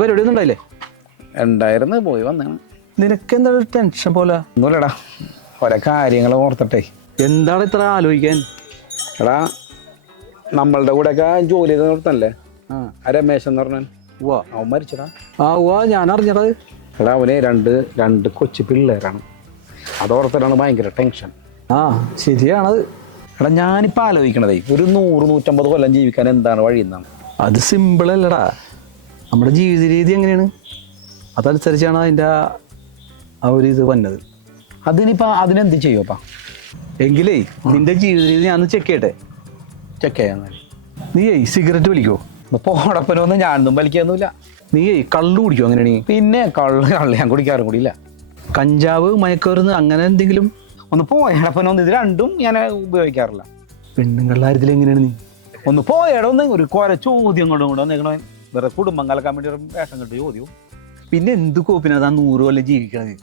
പരിപാടി ഒന്നും ഉണ്ടായില്ലേ? ഉണ്ടായിരുന്നു, പോയി വന്നാണ്. നിനക്കെന്താ ഒരു ടെൻഷൻ പോലെ? ഒന്നുമില്ലടാ, ഓരോ കാര്യങ്ങൾ ഓർത്തിട്ടെ. എന്താണ് ഇത്ര ആലോചിക്കാൻ? എടാ, നമ്മളുടെ കൂടെയൊക്കെ ജോലി ചെയ്ത് നിർത്തല്ലേ ആ രമേശ് എന്ന് പറഞ്ഞാൽ അവൻ മരിച്ചടാ. ഞാൻ അറിഞ്ഞത്. എടാ, അവന് രണ്ട് കൊച്ചു പിള്ളേരാണ്. അതോർത്തിട്ടാണ് ഭയങ്കര ടെൻഷൻ. ശരിയാണത്. എടാ, ഞാനിപ്പോൾ ആലോചിക്കണതേ, ഒരു 100-150 കൊല്ലം ജീവിക്കാൻ എന്താണ് വഴിയെന്നാണ്. അത് സിമ്പിളല്ലടാ. നമ്മുടെ ജീവിത രീതി എങ്ങനെയാണ് അതനുസരിച്ചാണ് അതിൻ്റെ ആ ഒരു ഇത് വന്നത്. അതിനെന്ത് ചെയ്യുമപ്പാ? എങ്കിലേ നിന്റെ ജീവിത രീതി ഞാൻ ചെക്ക് ചെയ്യട്ടെ. ചെക്ക് ചെയ്യാൻ നീ സിഗരറ്റ് വലിക്കോ? പോടപ്പനൊന്നും ഞാനൊന്നും വലിക്കൊന്നുമില്ല. നീ കള്ളു കുടിക്കോ? അങ്ങനെയാണെങ്കിൽ പിന്നെ കള്ള് ഞാൻ കുടിക്കാറും കൂടിയില്ല. കഞ്ചാവ്, മയക്കുമരുന്ന് അങ്ങനെ എന്തെങ്കിലും? ഒന്ന് പോയടപ്പനൊന്നും, ഇത് രണ്ടും ഞാൻ ഉപയോഗിക്കാറില്ല. പെണ്ണുങ്ങളുടെ കാര്യത്തിൽ എങ്ങനെയാണ് നീ? ഒന്ന് പോയട ഒന്ന് ഒരു കുറെ ചോദ്യം കൊണ്ടും കൂടെ വന്നേക്കണ. വേറെ കുടുംബം കലക്കാൻ വേണ്ടി ഒരു വേഷം കെട്ട് ചോദ്യവും. പിന്നെ എന്ത് കോപ്പിനാ 100 കൊല്ലം ജീവിക്കണത്?